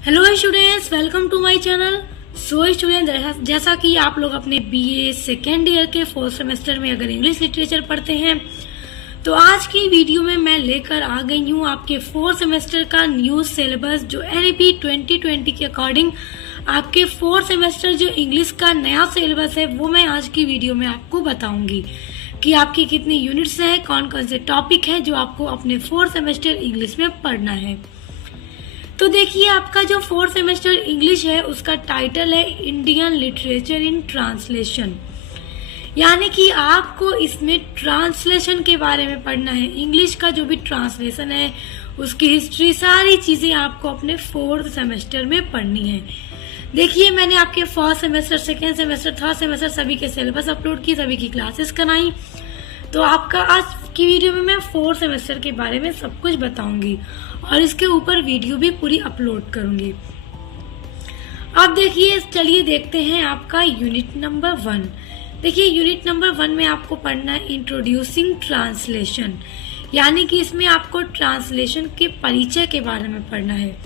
Hello students, welcome to my channel. So student, जैसा कि आप लोग अपने बीए सेकेंड ईयर के फोर्थ सेमेस्टर में अगर इंग्लिश लिटरेचर पढ़ते हैं तो आज की वीडियो में मैं लेकर आ गई हूँ आपके फोर्थ सेमेस्टर का न्यू सिलेबस जो एनईपी 2020 के अकॉर्डिंग आपके फोर्थ सेमेस्टर जो इंग्लिश का नया सिलेबस है वो मैं आज की वीडियो में आपको बताऊंगी कि आपकी कितनी यूनिट्स हैं, कौन कौन से टॉपिक हैं जो आपको अपने फोर्थ सेमेस्टर इंग्लिश में पढ़ना है। तो देखिए, आपका जो फोर्थ सेमेस्टर इंग्लिश है उसका टाइटल है इंडियन लिटरेचर इन ट्रांसलेशन, यानी कि आपको इसमें ट्रांसलेशन के बारे में पढ़ना है। इंग्लिश का जो भी ट्रांसलेशन है उसकी हिस्ट्री, सारी चीजें आपको अपने फोर्थ सेमेस्टर में पढ़नी है। देखिए, मैंने आपके first semester, second semester, third semester सभी के सिलेबस अपलोड किए, सभी की क्लासेस कराई। तो आपका आज की वीडियो में मैं फोर्थ सेमेस्टर के बारे में सब कुछ बताऊंगी और इसके ऊपर वीडियो भी पूरी अपलोड करूंगी। अब देखिए, चलिए देखते हैं आपका यूनिट नंबर 1। देखिए, यूनिट नंबर 1 में आपको पढ़ना है इंट्रोड्यूसिंग ट्रांसलेशन, यानी कि इसमें आपको ट्रांसलेशन के परिचय के बारे में पढ़ना है।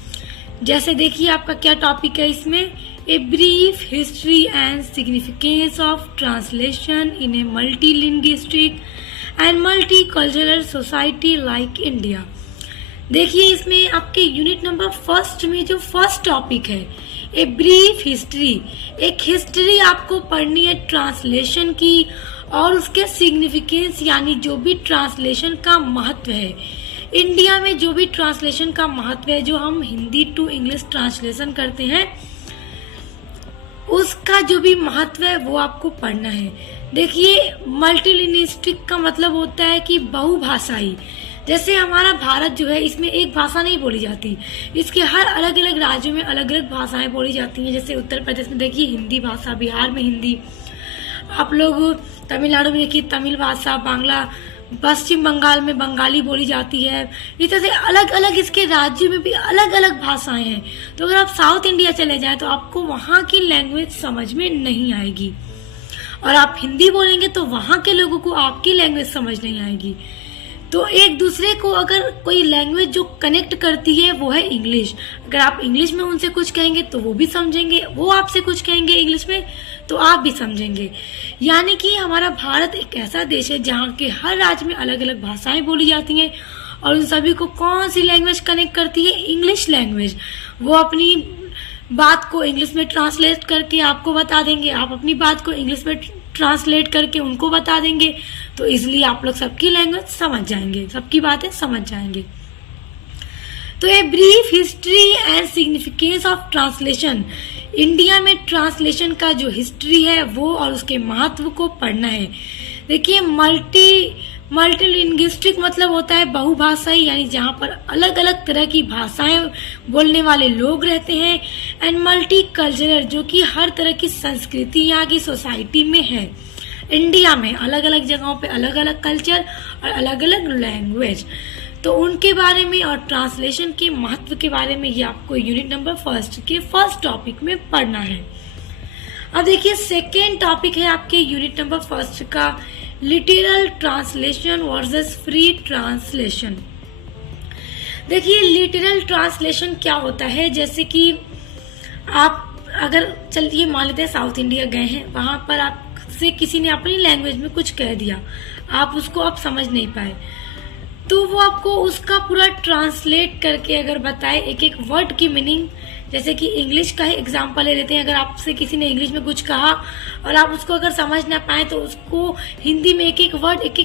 जैसे देखिए, आपका क्या टॉपिक है इसमें, a brief history and significance of translation in a multilinguistic and multicultural society like India. देखिए, इसमें आपके यूनिट नंबर 1 में जो फर्स्ट टॉपिक है ए ब्रीफ हिस्ट्री, एक हिस्ट्री आपको पढ़नी है ट्रांसलेशन की और उसके सिग्निफिकेंस, यानी जो भी ट्रांसलेशन का महत्व है इंडिया में, जो भी ट्रांसलेशन का महत्व है, जो हम हिंदी टू इंग्लिश ट्रांसलेशन करते हैं उसका जो भी महत्व है वो आपको पढ़ना है। देखिए, मल्टीलिंग्विस्टिक का मतलब होता है कि बहुभाषाई। जैसे हमारा भारत जो है इसमें एक भाषा नहीं बोली जाती, इसके हर अलग अलग राज्यों में अलग अलग भाषाएं बोली जाती हैं। जैसे उत्तर प्रदेश में देखिए हिंदी भाषा, बिहार में हिंदी, आप लोग तमिलनाडु में देखिए तमिल भाषा, बांग्ला, पश्चिम बंगाल में बंगाली बोली जाती है। इस तरह से अलग अलग इसके राज्यों में भी अलग अलग भाषाएं हैं। तो अगर आप साउथ इंडिया चले जाएं तो आपको वहाँ की लैंग्वेज समझ में नहीं आएगी, और आप हिंदी बोलेंगे तो वहाँ के लोगों को आपकी लैंग्वेज समझ नहीं आएगी। तो एक दूसरे को अगर कोई लैंग्वेज जो कनेक्ट करती है वो है इंग्लिश। अगर आप इंग्लिश में उनसे कुछ कहेंगे तो वो भी समझेंगे, वो आपसे कुछ कहेंगे इंग्लिश में तो आप भी समझेंगे। यानी कि हमारा भारत एक ऐसा देश है जहाँ के हर राज्य में अलग अलग भाषाएं बोली जाती हैं और उन सभी को कौन सी लैंग्वेज कनेक्ट करती है, इंग्लिश लैंग्वेज। वो अपनी बात को इंग्लिश में ट्रांसलेट करके आपको बता देंगे, आप अपनी बात को इंग्लिश में ट्रांसलेट करके उनको बता देंगे। तो इसलिए आप लोग सबकी लैंग्वेज समझ जाएंगे, सबकी बातें समझ जाएंगे। तो ये brief history and significance of translation, India में ट्रांसलेशन का जो हिस्ट्री है वो और उसके महत्व को पढ़ना है। देखिए, मल्टीलिंग्विस्टिक मतलब होता है बहुभाषाई, यानी जहाँ पर अलग अलग तरह की भाषाएं बोलने वाले लोग रहते हैं। एंड मल्टी कल्चरल, जो कि हर तरह की संस्कृति यहाँ की सोसाइटी में है। इंडिया में अलग अलग जगहों पे अलग अलग कल्चर और अलग अलग लैंग्वेज, तो उनके बारे में और ट्रांसलेशन के महत्व के बारे में ये आपको यूनिट नंबर 1 के फर्स्ट टॉपिक में पढ़ना है। अब देखिए, सेकेंड टॉपिक है आपके यूनिट नंबर 1 का literal translation versus free translation. देखिए, लिटरल ट्रांसलेशन क्या होता है, जैसे कि आप अगर चलिए मान लेते हैं साउथ इंडिया गए हैं, वहां पर आपसे किसी ने अपनी लैंग्वेज में कुछ कह दिया, आप उसको आप समझ नहीं पाए, तो वो आपको उसका पूरा ट्रांसलेट करके अगर बताए एक एक वर्ड की मीनिंग। जैसे कि इंग्लिश का ही एग्जांपल ले लेते हैं, अगर आपसे किसी ने इंग्लिश में कुछ कहा और आप उसको अगर समझ ना पाए तो उसको हिंदी में एक एक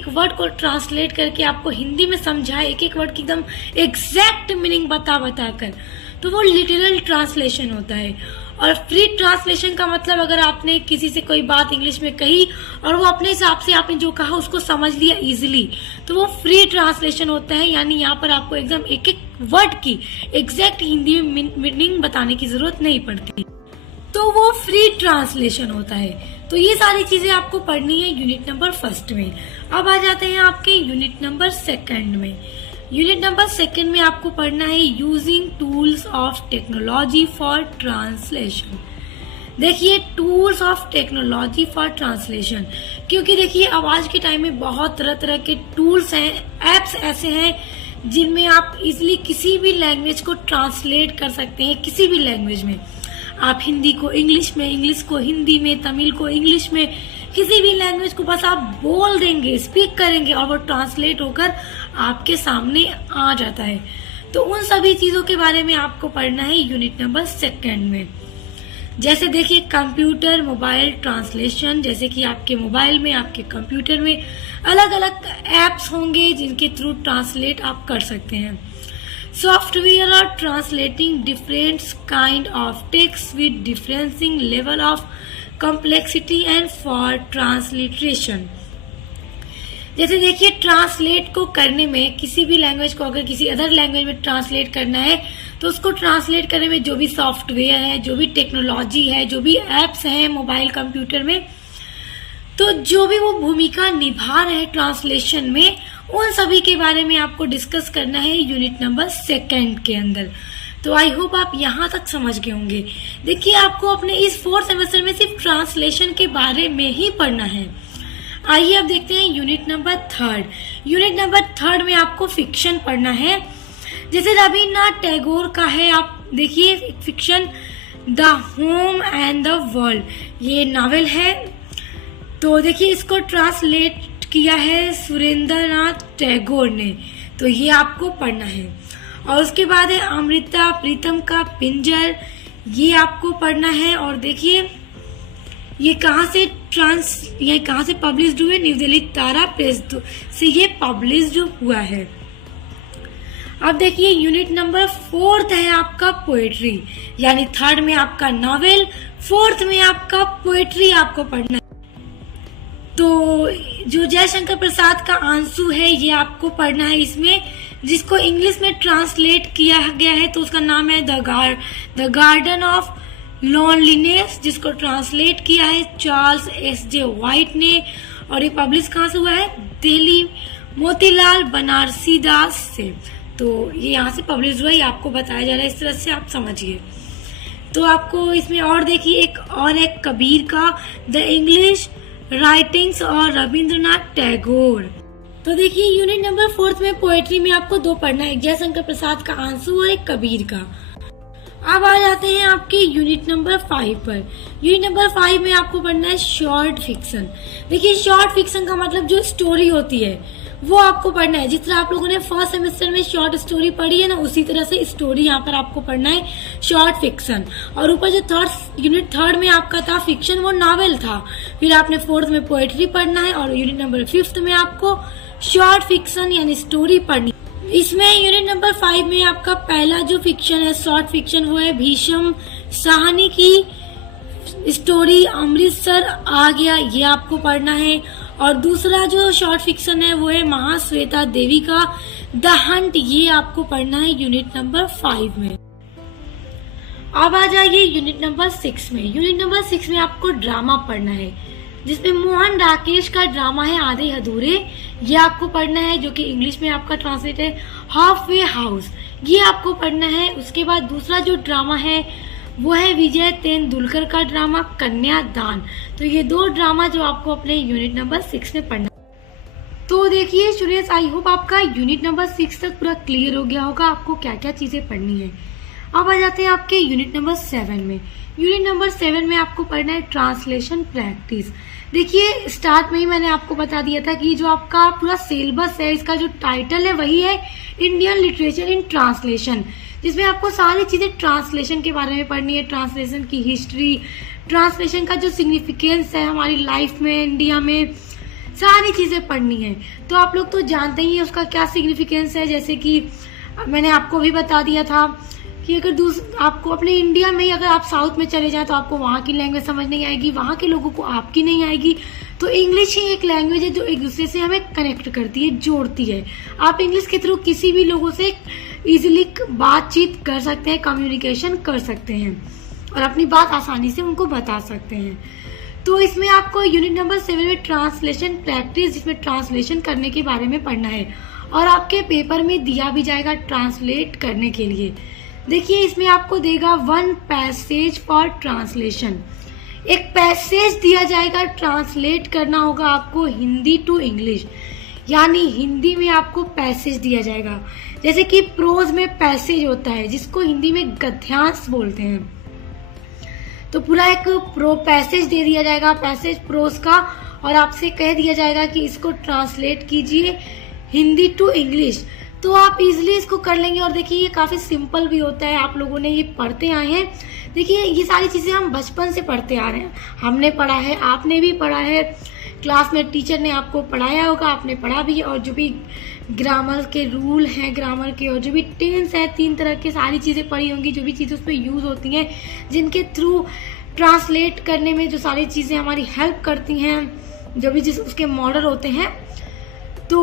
वर्ड को ट्रांसलेट करके आपको हिंदी में समझाए, एक एक वर्ड की एकदम एग्जैक्ट मीनिंग बता कर, तो वो लिटरल ट्रांसलेशन होता है। और फ्री ट्रांसलेशन का मतलब, अगर आपने किसी से कोई बात इंग्लिश में कही और वो अपने हिसाब से आपने जो कहा उसको समझ लिया इजीली, तो वो फ्री ट्रांसलेशन होता है। यानी यहाँ पर आपको एकदम एक एक वर्ड की एग्जैक्ट हिंदी में मीनिंग बताने की जरूरत नहीं पड़ती, तो वो फ्री ट्रांसलेशन होता है। तो ये सारी चीजें आपको पढ़नी है यूनिट नंबर 1 में। अब आ जाते हैं आपके यूनिट नंबर 2 में। यूनिट नंबर 2 में आपको पढ़ना है using tools of technology for translation. देखिए, tools of technology for translation, क्योंकि देखिए अब आज के टाइम में बहुत तरह तरह के टूल्स हैं, एप्स ऐसे हैं जिनमें आप इजीली किसी भी लैंग्वेज को ट्रांसलेट कर सकते हैं। किसी भी लैंग्वेज में आप हिंदी को इंग्लिश में, इंग्लिश को हिंदी में, तमिल को इंग्लिश में, किसी भी लैंग्वेज को बस आप बोल देंगे, स्पीक करेंगे और वो ट्रांसलेट होकर आपके सामने आ जाता है। तो उन सभी चीजों के बारे में आपको पढ़ना है यूनिट नंबर 2 में। जैसे देखिए कंप्यूटर मोबाइल ट्रांसलेशन, जैसे कि आपके मोबाइल में, आपके कंप्यूटर में अलग अलग एप्स होंगे जिनके थ्रू ट्रांसलेट आप कर सकते हैं। सॉफ्टवेयर और translating different kind of text with differencing level of complexity and for transliteration. जैसे देखिए ट्रांसलेट को करने में, किसी भी लैंग्वेज को अगर किसी अदर लैंग्वेज में ट्रांसलेट करना है तो उसको ट्रांसलेट करने में जो भी सॉफ्टवेयर है, जो भी टेक्नोलॉजी है, जो भी एप्स हैं मोबाइल कंप्यूटर में, तो जो भी वो भूमिका निभा रहे ट्रांसलेशन में, उन सभी के बारे में आपको डिस्कस करना है यूनिट नंबर 2 के अंदर। तो आई होप आप यहाँ तक समझ गए होंगे। देखिए आपको अपने इस 4th सेमेस्टर में सिर्फ ट्रांसलेशन के बारे में ही पढ़ना है। आइए अब देखते हैं यूनिट नंबर 3। यूनिट नंबर 3 में आपको फिक्शन पढ़ना है। जैसे रविन्द्रनाथ टैगोर का है, आप देखिए fiction the home and the world, ये नॉवेल है। तो देखिए इसको ट्रांसलेट किया है सुरेंद्रनाथ टैगोर ने, तो ये आपको पढ़ना है। और उसके बाद है अमृता प्रीतम का पिंजर, ये आपको पढ़ना है। और देखिए ये कहाँ से पब्लिश्ड हुए, न्यू दिल्ली तारा प्रेस से ये पब्लिश्ड हुआ है। अब देखिए यूनिट नंबर 4 है आपका पोएट्री, यानी 3rd में आपका नॉवेल, 4th में आपका पोएट्री आपको पढ़ना है। तो जो जयशंकर प्रसाद का आंसू है ये आपको पढ़ना है इसमें, जिसको इंग्लिश में ट्रांसलेट किया गया है तो उसका नाम है द गार्डन ऑफ लॉनलीनेस, जिसको ट्रांसलेट किया है चार्ल्स S.J. वाइट ने। और ये पब्लिश कहाँ से हुआ है, दिल्ली मोतीलाल बनारसी दास से। तो ये यहाँ से पब्लिश हुआ, ये आपको बताया जा रहा है, इस तरह से आप समझिए। तो आपको इसमें और देखिए एक कबीर का द इंग्लिश राइटिंग्स और रविंद्रनाथ टैगोर। तो देखिए यूनिट नंबर 4 में पोएट्री में आपको 2 पढ़ना है, एक जयशंकर प्रसाद का आंसू और एक कबीर का। अब आ जाते हैं आपके यूनिट नंबर 5 पर। यूनिट नंबर 5 में आपको पढ़ना है शॉर्ट फिक्शन। देखिए शॉर्ट फिक्शन का मतलब जो स्टोरी होती है वो आपको पढ़ना है। जिस तरह आप लोगों ने 1st सेमेस्टर में शॉर्ट स्टोरी पढ़ी है ना, उसी तरह से स्टोरी यहाँ पर आपको पढ़ना है, शॉर्ट फिक्शन। और ऊपर जो यूनिट 3 में आपका था फिक्शन, वो नॉवेल था। फिर आपने 4th में पोएट्री पढ़ना है और यूनिट नंबर 5 में आपको शॉर्ट फिक्शन यानी स्टोरी पढ़नी। इसमें यूनिट नंबर 5 में आपका पहला जो फिक्शन है शॉर्ट फिक्शन वो है भीष्म साहनी की स्टोरी अमृतसर आ गया, ये आपको पढ़ना है। और दूसरा जो शॉर्ट फिक्शन है वो है महाश्वेता देवी का द हंट, ये आपको पढ़ना है यूनिट नंबर 5 में। अब आ जाइए यूनिट नंबर 6 में। यूनिट नंबर 6 में आपको ड्रामा पढ़ना है, जिसमें मोहन राकेश का ड्रामा है आधे अधूरे, ये आपको पढ़ना है, जो कि इंग्लिश में आपका ट्रांसलेट है हाफ वे हाउस, ये आपको पढ़ना है। उसके बाद दूसरा जो ड्रामा है वो है विजय तेंदुलकर का ड्रामा कन्यादान। तो ये 2 ड्रामा जो आपको अपने यूनिट नंबर 6 में पढ़ना। तो देखिए स्टूडेंट्स, आई होप आपका यूनिट नंबर 6 तक पूरा क्लियर हो गया होगा आपको क्या क्या चीजें पढ़नी है। अब आ जाते हैं आपके यूनिट नंबर 7 में। यूनिट नंबर 7 में आपको पढ़ना है ट्रांसलेशन प्रैक्टिस। देखिए स्टार्ट में ही मैंने आपको बता दिया था कि जो आपका पूरा सिलेबस है, इसका जो टाइटल है वही है इंडियन लिटरेचर इन ट्रांसलेशन, जिसमें आपको सारी चीजें ट्रांसलेशन के बारे में पढ़नी है, ट्रांसलेशन की हिस्ट्री, ट्रांसलेशन का जो सिग्निफिकेंस है हमारी लाइफ में, इंडिया में, सारी चीजें पढ़नी है। तो आप लोग तो जानते ही हैं उसका क्या सिग्निफिकेंस है। जैसे कि मैंने आपको भी बता दिया था कि अगर आपको अपने इंडिया में ही अगर आप साउथ में चले जाए तो आपको वहाँ की लैंग्वेज समझ नहीं आएगी, वहाँ के लोगों को आपकी नहीं आएगी। तो इंग्लिश ही एक लैंग्वेज है जो एक दूसरे से हमें कनेक्ट करती है, जोड़ती है। आप इंग्लिश के थ्रू किसी भी लोगों से इजीली बातचीत कर सकते हैं, कम्युनिकेशन कर सकते हैं और अपनी बात आसानी से उनको बता सकते हैं। तो इसमें आपको यूनिट नंबर 7 में ट्रांसलेशन प्रैक्टिस, जिसमें ट्रांसलेशन करने के बारे में पढ़ना है और आपके पेपर में दिया भी जाएगा ट्रांसलेट करने के लिए। देखिए इसमें आपको देगा 1 पैसेज फॉर ट्रांसलेशन, एक पैसेज दिया जाएगा, ट्रांसलेट करना होगा आपको हिंदी टू इंग्लिश, यानी हिंदी में आपको पैसेज दिया जाएगा। जैसे कि प्रोज में पैसेज होता है जिसको हिंदी में गद्यांश बोलते हैं, तो पूरा एक प्रो पैसेज दे दिया जाएगा, पैसेज प्रोज का, और आपसे कह दिया जाएगा कि इसको ट्रांसलेट कीजिए हिंदी टू इंग्लिश। तो आप इजीली इसको कर लेंगे। और देखिए ये काफी सिंपल भी होता है, आप लोगों ने ये पढ़ते आए हैं। देखिए ये सारी चीजें हम बचपन से पढ़ते आ रहे हैं, हमने पढ़ा है, आपने भी पढ़ा है, क्लास में टीचर ने आपको पढ़ाया होगा, आपने पढ़ा भी है। और जो भी ग्रामर के रूल हैं, ग्रामर के, और जो भी टेंस है, 3 तरह की सारी चीजें पढ़ी होंगी, जो भी चीजें उसमें यूज होती हैं, जिनके थ्रू ट्रांसलेट करने में जो सारी चीजें हमारी हेल्प करती हैं, जो भी चीज उसके मॉडल होते हैं। तो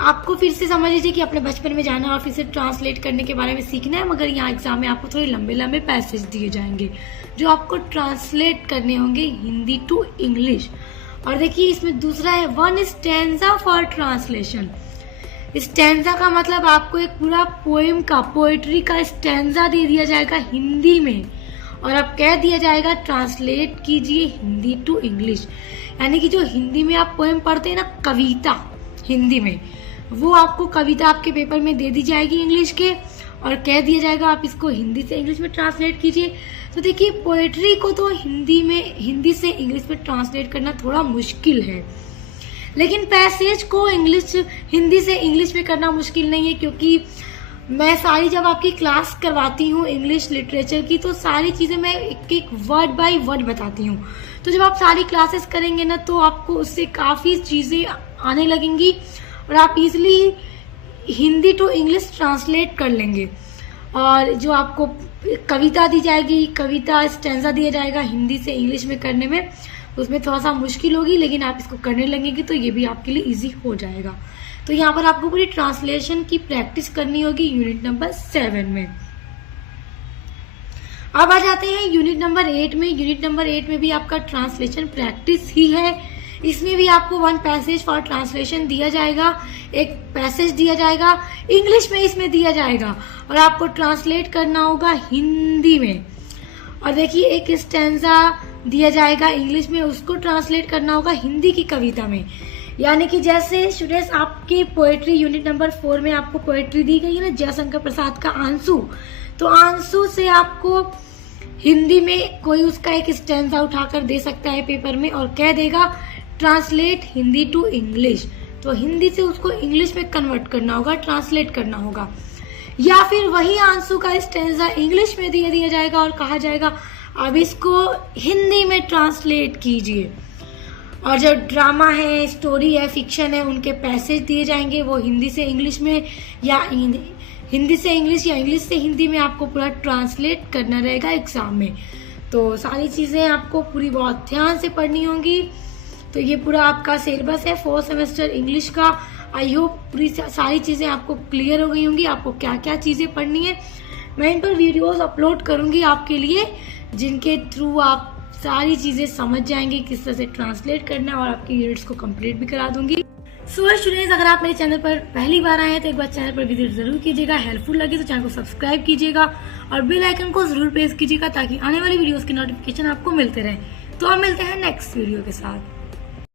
आपको फिर से समझ लीजिए कि अपने बचपन में जाना और फिर से ट्रांसलेट करने के बारे में सीखना है, मगर यहाँ एग्जाम में आपको थोड़े लंबे लंबे पैसेज दिए जाएंगे जो आपको ट्रांसलेट करने होंगे हिंदी टू इंग्लिश। और देखिए इसमें दूसरा है 1 स्टैंजा फॉर ट्रांसलेशन। स्टैंजा का मतलब आपको एक पूरा पोएम का, पोएट्री का स्टैंजा दे दिया जाएगा हिंदी में, और अब कह दिया जाएगा ट्रांसलेट कीजिए हिंदी टू इंग्लिश। यानी कि जो हिंदी में आप पोएम पढ़ते हैं ना, कविता हिंदी में, वो आपको कविता आपके पेपर में दे दी जाएगी इंग्लिश के, और कह दिया जाएगा आप इसको हिंदी से इंग्लिश में ट्रांसलेट कीजिए। तो देखिए पोएट्री को तो हिंदी से इंग्लिश में ट्रांसलेट करना थोड़ा मुश्किल है, लेकिन पैसेज को हिंदी से इंग्लिश में करना मुश्किल नहीं है, क्योंकि मैं सारी जब आपकी क्लास करवाती हूँ इंग्लिश लिटरेचर की, तो सारी चीजें मैं एक एक वर्ड बाय वर्ड बताती हूँ। तो जब आप सारी क्लासेस करेंगे ना, तो आपको उससे काफी चीजें आने लगेंगी और आप easily Hindi to English translate कर लेंगे। और जो आपको कविता दी जाएगी, कविता स्टैंजा दिया जाएगा हिंदी से इंग्लिश में करने में, उसमें थोड़ा सा मुश्किल होगी, लेकिन आप इसको करने लगेंगे तो ये भी आपके लिए इजी हो जाएगा। तो यहाँ पर आपको पूरी ट्रांसलेशन की प्रैक्टिस करनी होगी यूनिट नंबर 7 में। अब आ जाते हैं यूनिट नंबर 8 में। यूनिट नंबर 8 में भी आपका ट्रांसलेशन प्रैक्टिस ही है। इसमें भी आपको 1 पैसेज फॉर ट्रांसलेशन दिया जाएगा, एक पैसेज दिया जाएगा इंग्लिश में, इसमें दिया जाएगा, और आपको ट्रांसलेट करना होगा हिंदी में। और देखिए एक स्टैंजा दिया जाएगा इंग्लिश में, उसको ट्रांसलेट करना होगा हिंदी की कविता में। यानी कि जैसे स्टूडेंट्स आपकी पोएट्री यूनिट नंबर 4 में आपको पोएट्री दी गई है ना, जयशंकर प्रसाद का आंसू, तो आंसू से आपको हिंदी में कोई उसका एक स्टैंजा उठाकर दे सकता है पेपर में और कह देगा ट्रांसलेट हिंदी टू इंग्लिश। तो हिंदी से उसको इंग्लिश में कन्वर्ट करना होगा, ट्रांसलेट करना होगा। या फिर वही आंसू का स्टैंजा इंग्लिश में दे दिया जाएगा और कहा जाएगा अब इसको हिंदी में ट्रांसलेट कीजिए। और जो ड्रामा है, स्टोरी है, फिक्शन है, उनके पैसेज दिए जाएंगे, वो हिंदी से इंग्लिश में या हिंदी से इंग्लिश या इंग्लिश से हिंदी में आपको पूरा ट्रांसलेट करना रहेगा एग्जाम में। तो सारी चीजें आपको पूरी बहुत ध्यान से पढ़नी होंगी। तो ये पूरा आपका सिलेबस है 4 सेमेस्टर इंग्लिश का। आई होप पूरी सारी चीजें आपको क्लियर हो गई होंगी, आपको क्या क्या चीजें पढ़नी है। मैं इन पर वीडियोस अपलोड करूंगी आपके लिए, जिनके थ्रू आप सारी चीजें समझ जाएंगे किस तरह से ट्रांसलेट करना है, और आपकी यूनिट्स को कंप्लीट भी करा दूंगी। सो स्टूडेंट्स, अगर आप मेरे चैनल पर पहली बार आए हैं तो एक बार चैनल पर विजिट जरूर कीजिएगा। हेल्पफुल लगे तो चैनल को सब्सक्राइब कीजिएगा और बेल आइकन को जरूर प्रेस कीजिएगा, ताकि आने वाली वीडियोस के नोटिफिकेशन आपको मिलते रहे। तो अब मिलते हैं नेक्स्ट वीडियो के साथ।